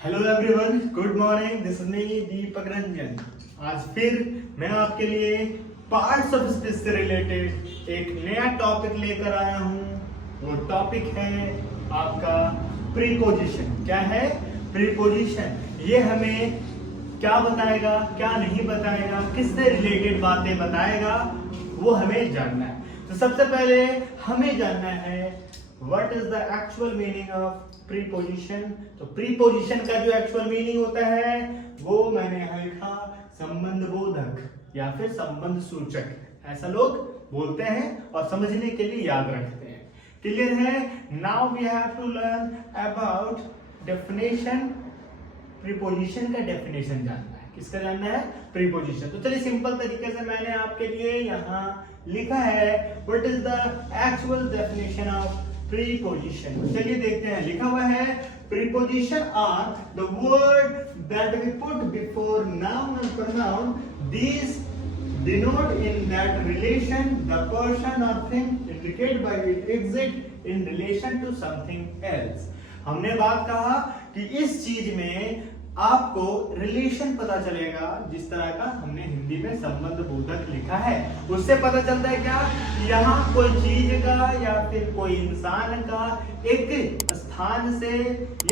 Hello everyone, good morning. This is me Deepak Ranjan. आज फिर मैं आपके लिए पार्ट्स ऑफ स्पीच से रिलेटेड एक नया टॉपिक लेकर आया हूँ। वो टॉपिक है आपका प्रीपोजिशन। क्या है प्रीपोजिशन? ये हमें क्या बताएगा, क्या नहीं बताएगा, किससे रिलेटेड बातें बताएगा, वो हमें जानना है। तो सबसे पहले हमें जानना है what is the actual meaning of preposition. तो प्रीपोजिशन का जो एक्चुअल मीनिंग होता है वो मैंने यहाँ लिखा संबंध बोधक या फिर संबंध सूचक, ऐसा लोग बोलते हैं और समझने के लिए याद रखते हैं। क्लियर है? Now we have to learn about definition. Preposition का डेफिनेशन जानना है। किसका जानना है? प्रीपोजिशन। तो चलिए सिंपल तरीके से मैंने आपके लिए यहाँ लिखा है what is the actual definition of preposition. चलिए देखते हैं। लिखा हुआ है preposition are the word that we put before noun और pronoun, these denote in that relation the person or thing indicated by its exit in relation to something else। हमने बात कहा कि इस चीज में आपको रिलेशन पता चलेगा, जिस तरह का हमने हिंदी में संबंध बोधक लिखा है उससे पता चलता है क्या, यहाँ कोई चीज का या फिर कोई इंसान का एक स्थान से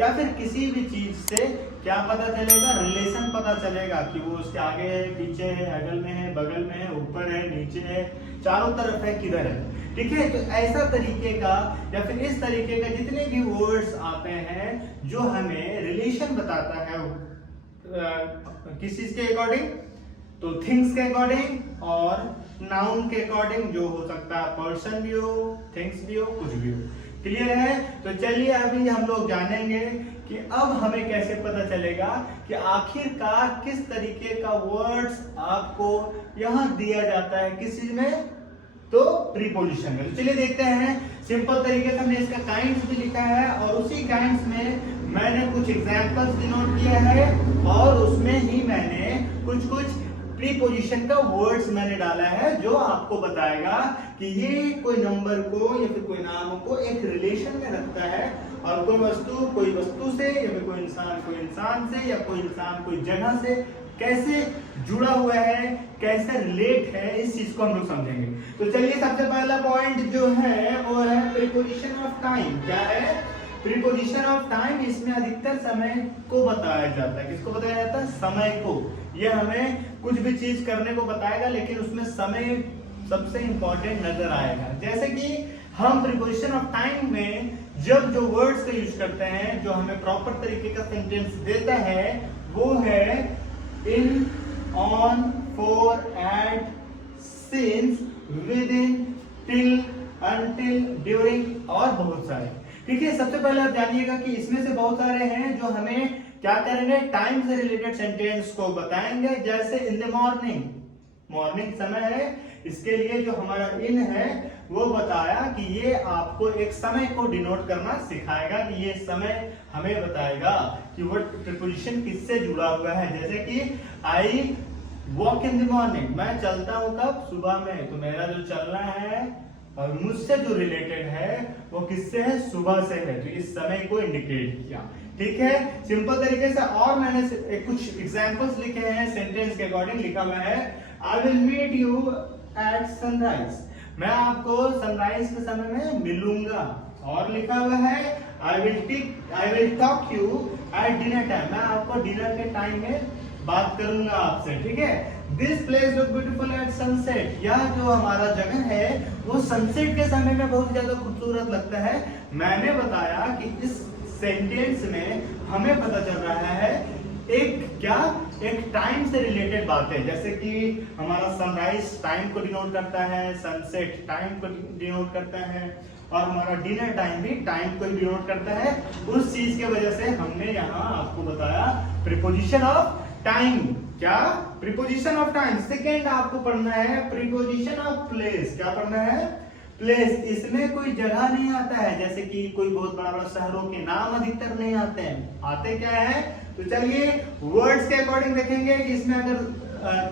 या फिर किसी भी चीज से क्या पता चलेगा, रिलेशन पता चलेगा कि वो उसके आगे है, पीछे है, अगल में है, बगल में है, ऊपर है, नीचे है, चारों तरफ है, किधर है। ठीक है? तो ऐसा तरीके का या फिर इस तरीके का जितने भी वर्ड्स आते हैं जो हमें रिलेशन बताता है किस चीज के अकॉर्डिंग, तो थिंग्स के अकॉर्डिंग और नाउन के अकॉर्डिंग, जो हो सकता है पर्सन भी हो, थिंग्स भी हो, कुछ भी हो। क्लियर है? तो चलिए अभी हम लोग जानेंगे कि अब हमें कैसे पता चलेगा कि आखिरकार किस तरीके का वर्ड्स आपको यहाँ दिया जाता है, किस चीज में, तो प्रीपोजिशन में। तो चलिए देखते हैं। सिंपल तरीके से हमने इसका काइंड्स भी लिखा है और उसी काइंड्स में मैंने कुछ एग्जांपल्स डिनोट किया है और उसमें ही मैंने कुछ प्रीपोजिशन का वर्ड्स मैंने डाला है जो आपको बताएगा कि ये कोई नंबर को या फिर कोई नाम को एक रिलेशन में रखता है और कोई वस्तु से या फिर कोई इंसान से या कोई इंसान कोई जगह से कैसे जुड़ा हुआ है, कैसे रिलेट है, इस चीज को हम लोग समझेंगे। तो चलिए सबसे पहला पॉइंट जो है वो है प्रीपोजिशन ऑफ टाइम। क्या है? Preposition of time. इसमें अधिकतर समय को बताया जाता है। किसको बताया जाता है? समय को। यह हमें कुछ भी चीज करने को बताएगा लेकिन उसमें समय सबसे इंपॉर्टेंट नजर आएगा। जैसे कि हम प्रीपोजिशन ऑफ टाइम में जब जो वर्ड्स का यूज करते हैं जो हमें प्रॉपर तरीके का सेंटेंस देता है वो है in, on, for, at, since, within, till, until, during और बहुत सारे। ठीक है? सबसे पहले आप जानिएगा कि इसमें से बहुत सारे हैं जो हमें क्या करेंगे, टाइम से रिलेटेड सेंटेंस को बताएंगे। जैसे इन द मॉर्निंग, मॉर्निंग समय है, इसके लिए जो हमारा इन है वो बताया कि ये आपको एक समय को डिनोट करना सिखाएगा कि ये समय हमें बताएगा कि वो प्रीपोजिशन किससे जुड़ा हुआ है। जैसे कि I walk in the morning, मैं चलता हूँ कब, सुबह में। तो मेरा जो चलना है और मुझसे जो रिलेटेड है वो किससे है, सुबह से है। तो इस समय को इंडिकेट किया। ठीक है? सिंपल तरीके से। और मैंने कुछ एग्जांपल्स लिखे हैं सेंटेंस के अकॉर्डिंग। लिखा हुआ है I will meet you at sunrise, मैं आपको सनराइज के समय में मिलूंगा। और लिखा हुआ है I will talk you at dinner time, मैं आपको डिनर के टाइम में बात करूंगा आपसे। ठीक है? This place look beautiful at sunset, यह जो हमारा जगह है वो सनसेट के समय में बहुत ज्यादा खूबसूरत लगता है। मैंने बताया कि इस सेंटेंस में हमें पता चल रहा है एक टाइम से रिलेटेड बातें। जैसे कि हमारा सनराइज टाइम को डिनोट करता है, सनसेट टाइम को डिनोट करता है और हमारा डिनर टाइम भी टाइम को डिनोट करता है। उस चीज की वजह से हमने यहाँ आपको बताया प्रीपोजिशन ऑफ टाइम। क्या? Preposition of time. सेकेंड आपको पढ़ना है प्रीपोजिशन ऑफ प्लेस। क्या पढ़ना है? प्लेस। इसमें कोई जगह नहीं आता है, जैसे कि कोई बहुत बड़ा बड़ा शहरों के नाम अधिकतर नहीं आते हैं। आते क्या है? तो चलिए वर्ड्स के अकॉर्डिंग देखेंगे कि इसमें अगर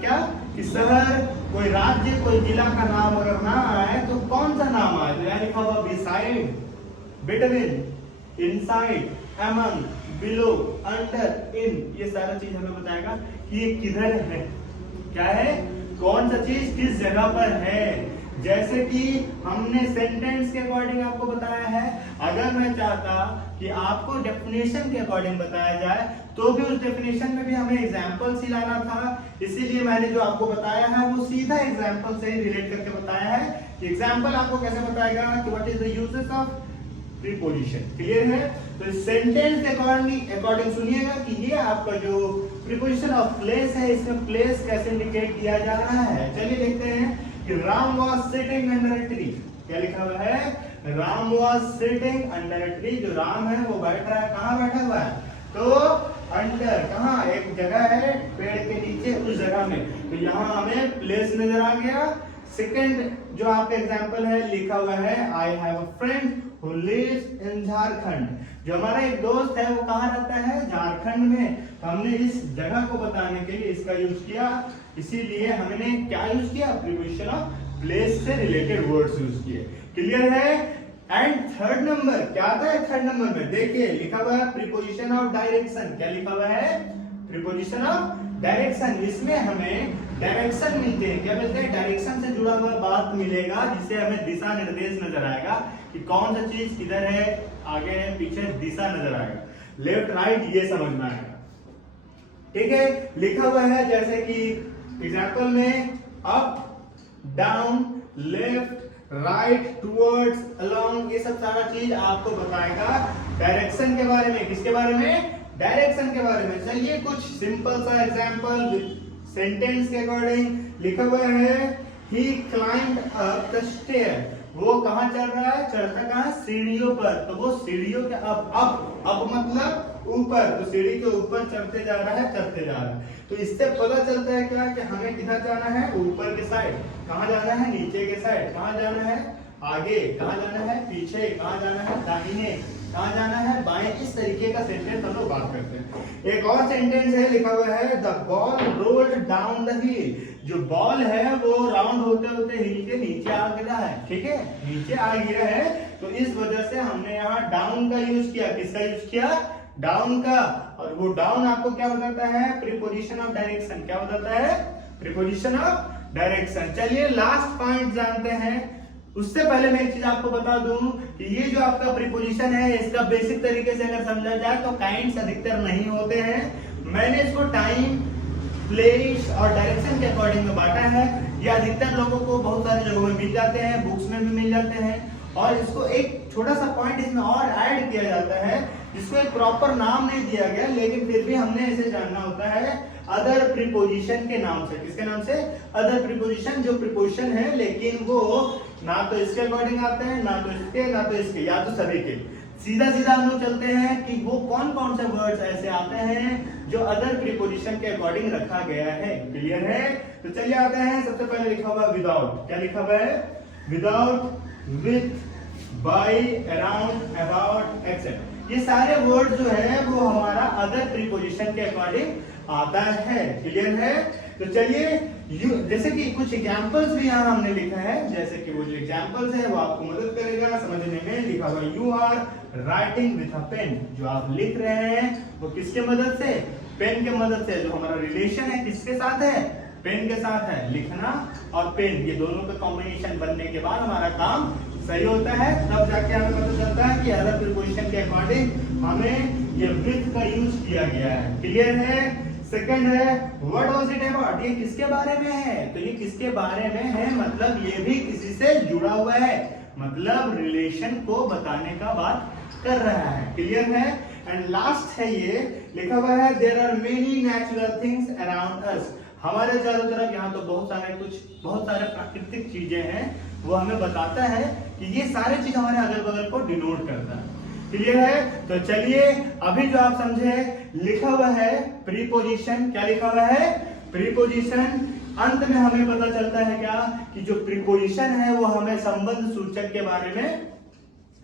क्या कि शहर, कोई राज्य, कोई जिला का नाम अगर ना आए तो कौन सा नाम आए? तो यहाँ लिखा हुआ beside, between, inside, among, below, under, in, ये सारा चीज हमें बताएगा कि ये किधर है, क्या है, कौन सा चीज किस जगह पर है। जैसे कि हमने सेंटेंस के अकॉर्डिंग आपको बताया है, अगर मैं चाहता कि आपको डेफिनेशन के अकॉर्डिंग बताया जाए तो भी उस डेफिनेशन में भी हमें एग्जांपल्स ही लाना था, इसीलिए मैंने जो आपको बताया है वो सीधा एग्जांपल से ही रिलेट करके बताया है। एग्जांपल आपको कैसे बताएगा कि what is the uses of preposition, clear है। तो सेंटेंस के अकॉर्डिंग सुनिएगा कि ये आपका जो प्रीपोजिशन ऑफ प्लेस है, इसमें प्लेस कैसे इंडिकेट किया जा रहा है। चलिए देखते हैं कि Ram was sitting under a tree, क्या लिखा हुआ है, Ram was sitting under a tree, जो राम है वो बैठ रहा है, कहाँ बैठा हुआ है, तो अंडर, कहाँ, एक जगह है पेड़ के नीचे, उस जगह में, तो यहाँ हमें प्लेस नजर आ गया। सेकंड जो आपका एग्जांपल है लिखा हुआ है, I have a friend who lives in Jharkhand, जो हमारा एक दोस्त है वो कहाँ रहता है, झारखंड में। तो हमने इस जगह को बताने के लिए इसका यूज किया, इसीलिए हमने क्या यूज किया, प्रीपोजिशन ऑफ प्लेस से रिलेटेड वर्ड्स यूज किए, क्लियर है। एंड थर्ड नंबर क्या आता है, थर्ड नंबर में देखिए लिखा हुआ है प्रीपोजिशन ऑफ डायरेक्शन, क्या लिखा हुआ है, प्रीपोजिशन ऑफ डायरेक्शन। इसमें हमें डायरेक्शन मिलते हैं, क्या मिलते हैं, डायरेक्शन से जुड़ा हुआ बात मिलेगा, जिससे हमें दिशा निर्देश नजर आएगा कि कौन सा चीज किधर है, आगे है पीछे, दिशा नजर आएगा, लेफ्ट राइट ये समझ में आएगा, ठीक है। लिखा हुआ है जैसे कि एग्जांपल में up, down, left, right, towards, along, ये सब सारा चीज आपको बताएगा डायरेक्शन के बारे में, किसके बारे में, डायरेक्शन के बारे में। चलिए कुछ सिंपल सा एग्जांपल सेंटेंस के अकॉर्डिंग लिखा हुआ है, ही क्लाइंब्ड अप द स्टेयर, वो कहाँ चढ़ रहा है, चढ़ता कहाँ, सीढ़ियों पर, तो वो सीढ़ियों के अप मतलब ऊपर, तो सीढ़ी के ऊपर चढ़ते जा रहा है, चढ़ते जा रहा है। तो इससे पता चलता है क्या कि हमें किधर जाना है, ऊपर के साइड, कहाँ जाना है, नीचे के साइड, कहाँ जाना है, आगे, कहाँ जाना है, पीछे, कहाँ जाना है, दाहिने, कहाँ जाना है, बाएं। इस तरीके का सेंटेंस हम लोग बात करते हैं। एक और सेंटेंस है लिखा हुआ है, the ball rolled down the हिल, जो बॉल है वो राउंड होते होते हिल के नीचे आ गिरा है, ठीक है, नीचे आ गिरा है, तो इस वजह से हमने यहाँ डाउन का यूज किया, किसका यूज किया, डाउन का। और वो डाउन आपको क्या बताता है, प्रीपोजिशन ऑफ डायरेक्शन, क्या बताता है, प्रीपोजिशन ऑफ डायरेक्शन। चलिए लास्ट पॉइंट जानते हैं, उससे पहले मैं एक चीज आपको बता दूं कि ये जो आपका प्रीपोजिशन है इसका बेसिक तरीके से अगर समझा जाए तो काइंड्स अधिकतर नहीं होते हैं, मैंने इसको टाइम, प्लेस और डायरेक्शन के अकॉर्डिंग में बांटा है। ये अधिकतर लोगों को बहुत सारी जगहों में मिल जाते हैं, बुक्स में भी मिल जाते हैं, और इसको एक छोटा सा पॉइंट इसमें और ऐड किया जाता है जिसको एक प्रॉपर नाम नहीं दिया गया, लेकिन फिर भी हमने इसे जानना होता है अदर प्रीपोजिशन के नाम से। किसके नाम से, अदर प्रीपोजिशन, जो प्रीपोजिशन है लेकिन वो ना तो इसके अकॉर्डिंग आते हैं, ना तो इसके, ना तो इसके, या तो सभी के। सीधा सीधा हम लोग चलते हैं कि वो कौन कौन से वर्ड्स ऐसे आते हैं जो अदर प्रीपोजिशन के अकॉर्डिंग रखा गया है, क्लियर है। तो चलिए आते हैं, सबसे पहले लिखा हुआ विदाउट, क्या लिखा हुआ है, without, with, by, around, about, except, ये सारे वर्ड जो है वो हमारा अदर प्रीपोजिशन के अकॉर्डिंग आता है, क्लियर है। तो चलिए जैसे कि कुछ एग्जांपल्स भी यहाँ हमने लिखा है, जैसे कि वो जो एग्जांपल्स है वो आपको मदद करेगा समझने में। लिखा हुआ you are writing with a pen, जो आप लिख रहे हैं वो किसके मदद से, पेन के मदद से। जो हमारा रिलेशन है किसके साथ है, पेन के साथ है, लिखना और पेन, ये दोनों का कॉम्बिनेशन बनने के बाद हमारा काम सही होता है, तब जाके हमें पता चलता है कि अदर प्रीपोजिशन के अकॉर्डिंग हमें ये विथ का यूज किया गया है, क्लियर है। सेकंड है व्हाट वाज इट अबाउट, ये किसके बारे में है, तो ये किसके बारे में है मतलब ये भी किसी से जुड़ा हुआ है, मतलब रिलेशन को बताने का बात कर रहा है, क्लियर है। एंड लास्ट है ये लिखा हुआ है there are many natural things around us, हमारे चारों तरफ यहाँ तो बहुत सारे प्राकृतिक चीजें हैं, वो हमें बताता है कि ये सारे चीज हमारे अगल बगल को डिनोट करता है, क्लियर है। तो चलिए अभी जो आप समझे लिखा हुआ है प्रीपोजिशन, क्या लिखा हुआ है, प्रीपोजिशन। अंत में हमें पता चलता है क्या कि जो प्रीपोजिशन है वो हमें संबंध सूचक के बारे में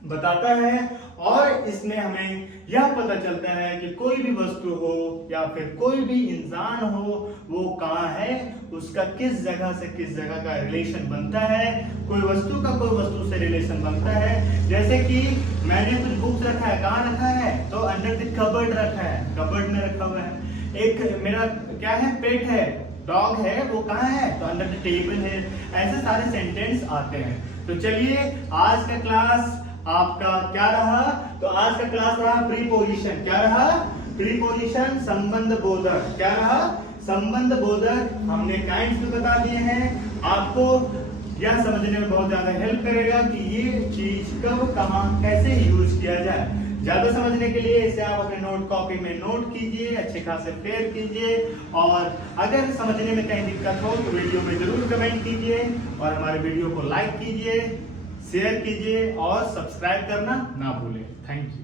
बताता है और इसमें हमें यह पता चलता है कि कोई भी वस्तु हो या फिर कोई भी इंसान हो वो कहाँ है, उसका किस जगह से किस जगह का रिलेशन बनता है, कोई वस्तु का कोई वस्तु से रिलेशन बनता है। जैसे कि मैंने कुछ बुक्स रखा है, कहाँ रखा है, तो अंडर द कबर्ड रखा है, कबर्ड में रखा हुआ है। एक मेरा क्या है, पेट है, डॉग है, वो कहाँ है, तो अंडर द टेबल है। ऐसे सारे सेंटेंस आते हैं। तो चलिए आज का क्लास आपका क्या रहा, तो आज का क्लास रहा प्रीपोजिशन। क्या रहा, प्रीपोजिशन, संबंध बोधक। क्या रहा, संबंध बोधक। हमने काइंड्स भी बता दिए हैं। आपको यह समझने में बहुत ज्यादा हेल्प करेगा कि ये चीज कब कहां कैसे यूज किया जाए। ज्यादा समझने के लिए इसे आप अपने नोट कॉपी में नोट कीजिए, अच्छे खासे प्रेयर कीजिए, और अगर समझने में कहीं दिक्कत हो तो वीडियो में जरूर कमेंट कीजिए और हमारे वीडियो को लाइक कीजिए, शेयर कीजिए और सब्सक्राइब करना ना भूलें। Thank you.